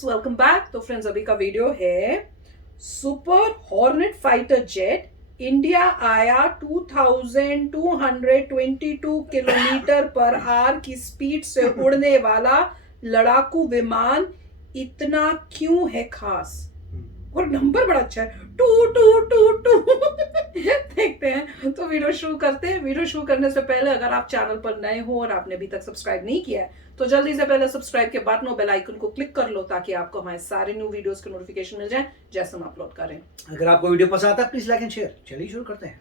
Friends, welcome back. तो friends, अभी का वीडियो है super hornet fighter jet India आया 2222 किलोमीटर पर आवर की स्पीड से उड़ने वाला लड़ाकू विमान इतना क्यों है खास? और नंबर बड़ा अच्छा है, 2222 देखते हैं। तो वीडियो शुरू करते हैं। वीडियो शुरू करने से पहले अगर आप चैनल पर नए हो और आपने अभी तक सब्सक्राइब नहीं किया है तो जल्दी से पहले सब्सक्राइब के बटन और बेल आइकन को क्लिक कर लो ताकि आपको हमारे सारे न्यू वीडियोस के नोटिफिकेशन मिल जाए जैसे हम अपलोड करें। अगर आपको वीडियो पसंद आता है प्लीज लाइक एंड शेयर। चलिए शुरू करते हैं।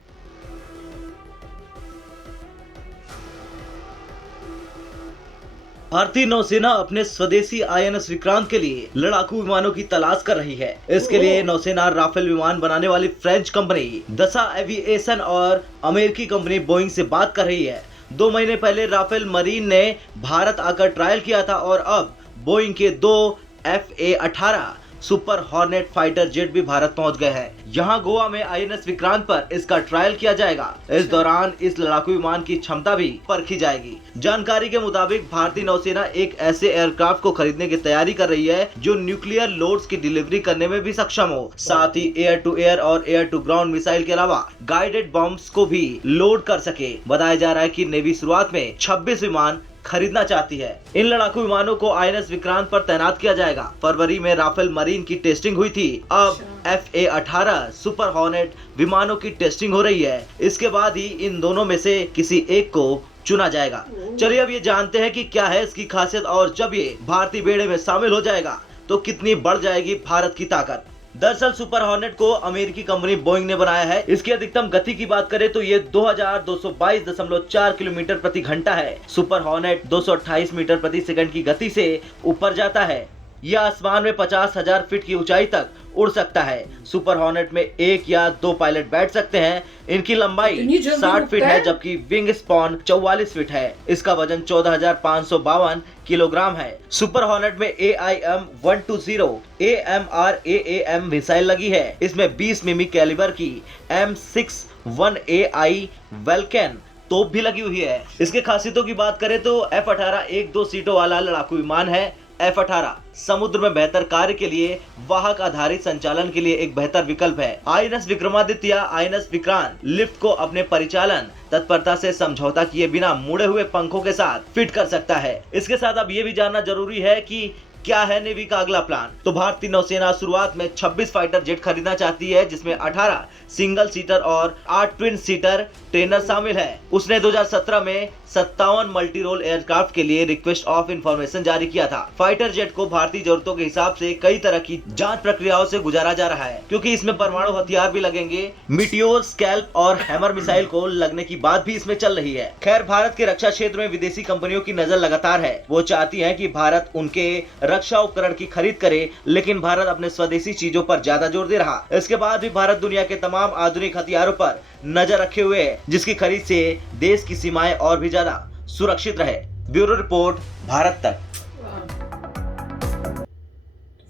भारतीय नौसेना अपने स्वदेशी आईएनएस विक्रांत के लिए लड़ाकू विमानों की तलाश कर रही है। इसके लिए नौसेना राफेल विमान बनाने वाली फ्रेंच कंपनी दसा एविएशन और अमेरिकी कंपनी बोइंग से बात कर रही है। 2 महीने पहले राफेल मरीन ने भारत आकर ट्रायल किया था और अब बोइंग के 2 FA-18 super hornet fighter jet भी भारत पहुंच गए हैं। यहाँ गोवा में आईएनएस विक्रांत पर इसका ट्रायल किया जाएगा। इस दौरान इस लड़ाकू विमान की क्षमता भी परखी जाएगी। जानकारी के मुताबिक भारतीय नौसेना एक ऐसे एयरक्राफ्ट को खरीदने की तैयारी कर रही है जो न्यूक्लियर लोड्स की डिलीवरी करने में भी सक्षम हो, साथ ही एयर टू एयर और एयर टू ग्राउंड मिसाइल के अलावा गाइडेड बॉम्ब्स को भी लोड कर सके। बताया जा रहा है कि नेवी शुरुआत में 26 विमान खरीदना चाहती है। इन लड़ाकू विमानों को आईएनएस विक्रांत पर तैनात किया जाएगा। फरवरी में राफेल मरीन की टेस्टिंग हुई थी। अब FA-18 सुपर हॉर्नेट विमानों की टेस्टिंग हो रही है। इसके बाद ही इन दोनों में से किसी एक को चुना जाएगा। चलिए अब ये जानते हैं कि क्या है इसकी खासियत और जब ये भारतीय बेड़े में शामिल हो जाएगा तो कितनी बढ़ जाएगी भारत की ताकत। दरअसल सुपर हॉर्नेट को अमेरिकी कंपनी बोइंग ने बनाया है। इसकी अधिकतम गति की बात करें तो ये 2222.4 किलोमीटर प्रति घंटा है। सुपर हॉर्नेट 228 मीटर प्रति सेकंड की गति से ऊपर जाता है। यह आसमान में 50,000 फीट की ऊंचाई तक उड़ सकता है। सुपर हॉर्नेट में 1 या 2 पायलट बैठ सकते हैं। इनकी लंबाई 60 फीट है जबकि विंग स्पॉन 44 फीट है। इसका वजन 14,552 किलोग्राम है। सुपर हॉर्नेट में AIM-120 AMRAAM मिसाइल लगी है। इसमें 20 मिमी कैलिबर की M61AI वेल्केन तोप भी लगी हुई है। इसके खासियतों की बात करें तो F-18 1-2 सीटों वाला लड़ाकू विमान है। F-18 समुद्र में बेहतर कार्य के लिए वाहक आधारित संचालन के लिए एक बेहतर विकल्प है। INS Vikramaditya INS Vikrant lift को अपने परिचालन तत्परता से समझौता किए बिना मुड़े हुए पंखों के साथ फिट कर सकता है। इसके साथ अब ये भी जानना जरूरी है कि क्या है नेवी का अगला प्लान। तो भारतीय नौसेना शुरुआत में 26 फाइटर जेट खरीदना चाहती है जिसमें 18 सिंगल सीटर और 8 ट्विन सीटर ट्रेनर शामिल है। उसने 2017 में 57 मल्टी रोल एयरक्राफ्ट के लिए रिक्वेस्ट ऑफ इंफॉर्मेशन जारी किया था। फाइटर जेट को भारतीय जरूरतों के हिसाब से कई तरह की जांच प्रक्रियाओं से गुजारा जा रहा है क्योंकि इसमें परमाणु हथियार भी लगेंगे। मीटियोर, स्कैल्प और हैमर मिसाइल को लगने की बात भी इसमें चल रही है। खैर, भारत के रक्षा क्षेत्र में विदेशी कंपनियों की नजर लगातार है। वो चाहती है कि भारत उनके रक्षा उपकरण की खरीद करे, लेकिन भारत अपने स्वदेशी चीजों पर ज्यादा जोर दे रहा। इसके बाद भी भारत दुनिया के तमाम आधुनिक हथियारों पर नजर रखे हुए है जिसकी खरीद से देश की सीमाएं और भी ज्यादा सुरक्षित रहे। ब्यूरो रिपोर्ट, भारत तक।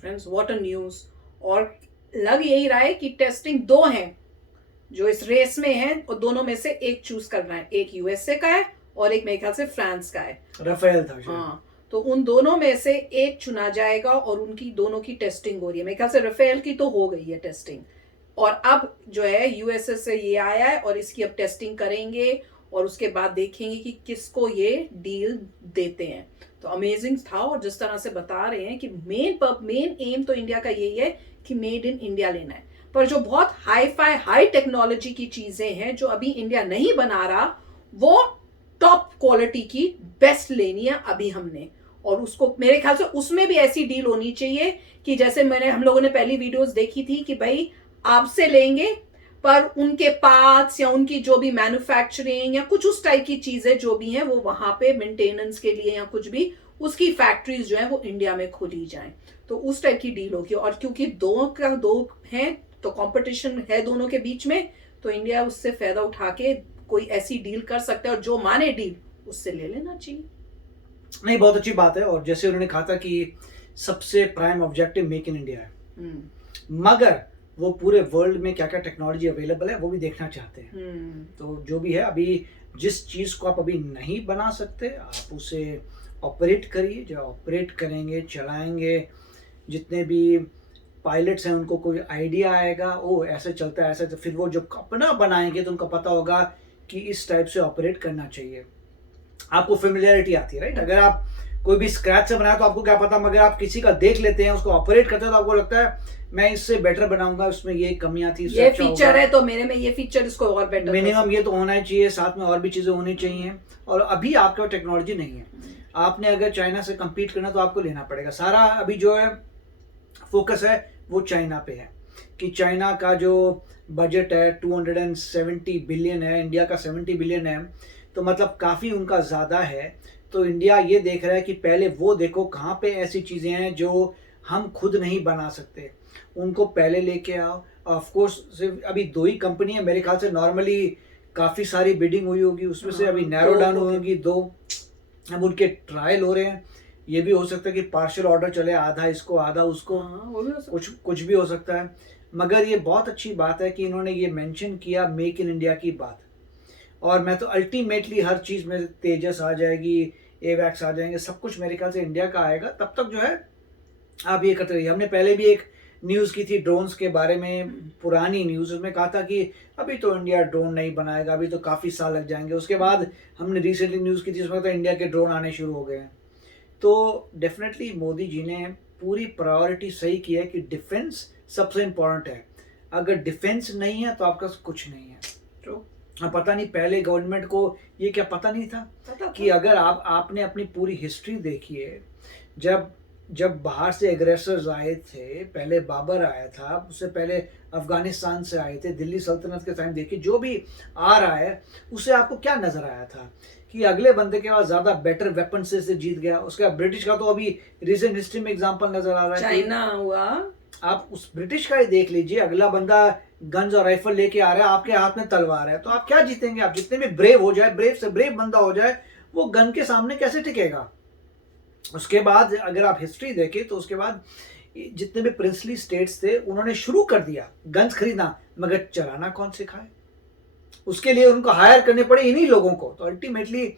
Friends, what a news. और लग यही रहा है कि टेस्टिंग 2 हैं जो इस रेस में हैं और दोनों में से एक चूज करना है। एक यूएसए का है और एक मेरे ख्याल से फ्रांस का है। राफेल था। हाँ, तो उन दोनों में से एक चुना जाएगा और उनकी दोनों की टेस्टिंग हो रही है। मेरे ख्याल से राफेल की तो हो गई है टेस्टिंग और अब जो है यूएसए से ये आया है और इसकी अब टेस्टिंग करेंगे और उसके बाद देखेंगे कि किसको ये डील देते हैं। तो अमेजिंग था। और जिस तरह से बता रहे हैं कि मेन एम तो इंडिया का यही है कि मेड इन इंडिया लेना है, पर जो बहुत हाई टेक्नोलॉजी की चीजें हैं जो अभी इंडिया नहीं बना रहा वो टॉप क्वालिटी की बेस्ट लेनी है अभी हमने। और उसको मेरे ख्याल से उसमें भी ऐसी डील होनी चाहिए कि जैसे हम लोगों ने पहली वीडियोस देखी थी कि भाई आपसे लेंगे पर उनके पार्ट्स या उनकी जो भी मैन्युफैक्चरिंग या कुछ उस टाइप की चीजें जो भी हैं वो वहां पे मेंटेनेंस के लिए या कुछ भी उसकी फैक्ट्रीज जो है वो इंडिया में खोली जाएं। तो उस टाइप की डील होगी। और क्योंकि दो हैं तो कंपटीशन है दोनों के बीच में, तो इंडिया उससे फायदा उठा के कोई ऐसी डील कर सकता है और जो माने डील उससे ले लेना चाहिए। नहीं, बहुत अच्छी बात है। और जैसे उन्होंने कहा था कि सबसे prime objective make in India है, मगर वो पूरे वर्ल्ड में क्या क्या टेक्नोलॉजी अवेलेबल है वो भी देखना चाहते हैं। तो जो भी है, अभी जिस चीज को आप अभी नहीं बना सकते आप उसे ऑपरेट करिए। जो ऑपरेट करेंगे, चलाएंगे, जितने भी पायलट्स हैं उनको कोई आइडिया आएगा, ओ ऐसे चलता है ऐसे, तो फिर वो जो अपना बनाएंगे तो उनको पता होगा कि इस टाइप से ऑपरेट करना चाहिए। आपको फेमिलियरिटी आती है, राइट? अगर आप कोई भी स्क्रैच से बनाया तो आपको क्या पता, मगर आप किसी का देख लेते हैं, उसको ऑपरेट करते हैं तो आपको लगता है मैं इससे बेटर बनाऊंगा, उसमें ये कमियां थी, ये फीचर है तो मेरे में ये फीचर इसको और बेटर, मिनिमम ये तो होना ही चाहिए, साथ में और भी चीजें होनी चाहिए। और अभी आपके पास टेक्नोलॉजी नहीं है, आपने अगर चाइना से कम्पीट करना तो आपको लेना पड़ेगा। सारा अभी जो है फोकस है वो चाइना पे है कि चाइना का जो बजट है 270 बिलियन है, इंडिया का 70 बिलियन है, तो मतलब काफ़ी उनका ज़्यादा है। तो इंडिया ये देख रहा है कि पहले वो देखो कहाँ पे ऐसी चीज़ें हैं जो हम खुद नहीं बना सकते, उनको पहले लेके आओ। ऑफ कोर्स सिर्फ अभी 2 ही कंपनी है मेरे ख्याल से, नॉर्मली काफ़ी सारी बिडिंग हुई होगी, उसमें से अभी नैरो डाउन होगी 2, अब उनके ट्रायल हो रहे हैं। ये भी हो सकता है कि पार्शियल ऑर्डर चले, आधा इसको आधा उसको, कुछ भी हो सकता है। मगर ये बहुत अच्छी बात है कि इन्होंने ये मेंशन किया मेक इन इंडिया की बात, और मैं तो अल्टीमेटली हर चीज़ में तेजस आ जाएगी, एवैक्स आ जाएंगे, सब कुछ मेरे ख्याल से इंडिया का आएगा। तब तक जो है आप ये करते रहिए। हमने पहले भी एक न्यूज़ की थी ड्रोन्स के बारे में, पुरानी न्यूज़, उसमें कहा था कि अभी तो इंडिया ड्रोन नहीं बनाएगा, अभी तो काफ़ी साल लग जाएंगे। उसके बाद हमने रिसेंटली न्यूज़ की थी, उसमें तो इंडिया के ड्रोन आने शुरू हो गए हैं। तो डेफिनेटली मोदी जी ने पूरी प्रायोरिटी सही की है कि डिफेंस सबसे इम्पोर्टेंट है। अगर डिफेंस नहीं है तो आपका कुछ नहीं है। तो पता नहीं पहले गवर्नमेंट को ये क्या पता नहीं था कि अगर आपने अपनी पूरी हिस्ट्री देखी है, जब बाहर से एग्रेसर्स आए थे, पहले बाबर आया था, उससे पहले अफगानिस्तान से आए थे, दिल्ली सल्तनत के टाइम देखिए, जो भी आ रहा है उससे आपको क्या नजर आया था कि अगले बंदे के पास ज्यादा बेटर वेपन से जीत गया। उसके बाद ब्रिटिश का तो अभी रिसेंट हिस्ट्री में एग्जांपल नजर आ रहा है, चाइना हुआ, आप उस ब्रिटिश का ही देख लीजिए, अगला बंदा गन्स और राइफल लेके आ रहा है, आपके हाथ में तलवार है, तो आप क्या जीतेंगे? आप जितने भी ब्रेव हो जाए, ब्रेव से ब्रेव बंदा हो जाए, वो गन के सामने कैसे टिकेगा? उसके बाद अगर आप हिस्ट्री देखें तो उसके बाद जितने भी प्रिंसली स्टेट्स थे उन्होंने शुरू कर दिया गन्स खरीदना, मगर चलाना कौन सिखाए? उसके लिए उनको हायर करने पड़े इन्हीं लोगों को। तो अल्टीमेटली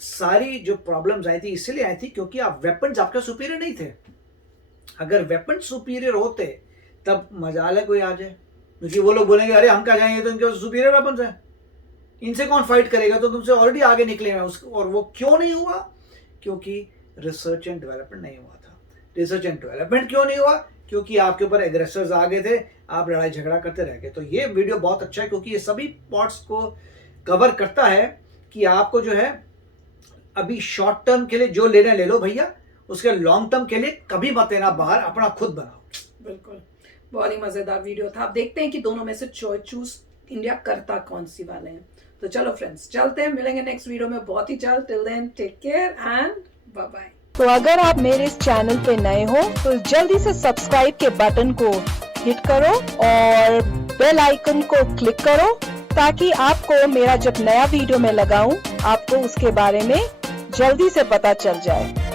सारी जो प्रॉब्लम्स आई थी इसलिए आई थी क्योंकि आप वेपन्स आपके सुपीरियर नहीं थे। अगर वेपन सुपीरियर होते तब मजाल है कोई आ जाए, क्योंकि वो लोग बोलेंगे अरे हम क्या जाएंगे, तो इनके सुपीरियर वेपन्स हैं, इनसे कौन फाइट करेगा, तो तुमसे ऑलरेडी आगे निकले हैं। और वो क्यों नहीं हुआ? क्योंकि रिसर्च एंड डेवलपमेंट नहीं हुआ था। रिसर्च एंड डेवलपमेंट क्यों नहीं हुआ? क्योंकि आपके ऊपर एग्रेसर्स आ गए थे, आप लड़ाई झगड़ा करते रह गए। तो ये वीडियो बहुत अच्छा है क्योंकि ये सभी पॉइंट्स को कवर करता है कि आपको जो है अभी शॉर्ट टर्म के लिए जो लेना ले लो भैया, उसके लॉन्ग टर्म के लिए कभी मत लेना बाहर, अपना खुद बनाओ। बिल्कुल, बहुत ही मजेदार वीडियो था। आप देखते हैं कि दोनों में से चूज इंडिया करता कौन सी वाले हैं। तो चलो फ्रेंड्स, चलते हैं, मिलेंगे नेक्स्ट वीडियो में बहुत ही जल्द। Till then take care and bye bye. तो अगर आप मेरे इस चैनल पे नए हो तो जल्दी से सब्सक्राइब के बटन को हिट करो और बेल आइकन को क्लिक करो, ताकि आपको मेरा जब नया वीडियो मैं लगाऊं आपको उसके बारे में जल्दी से पता चल जाए।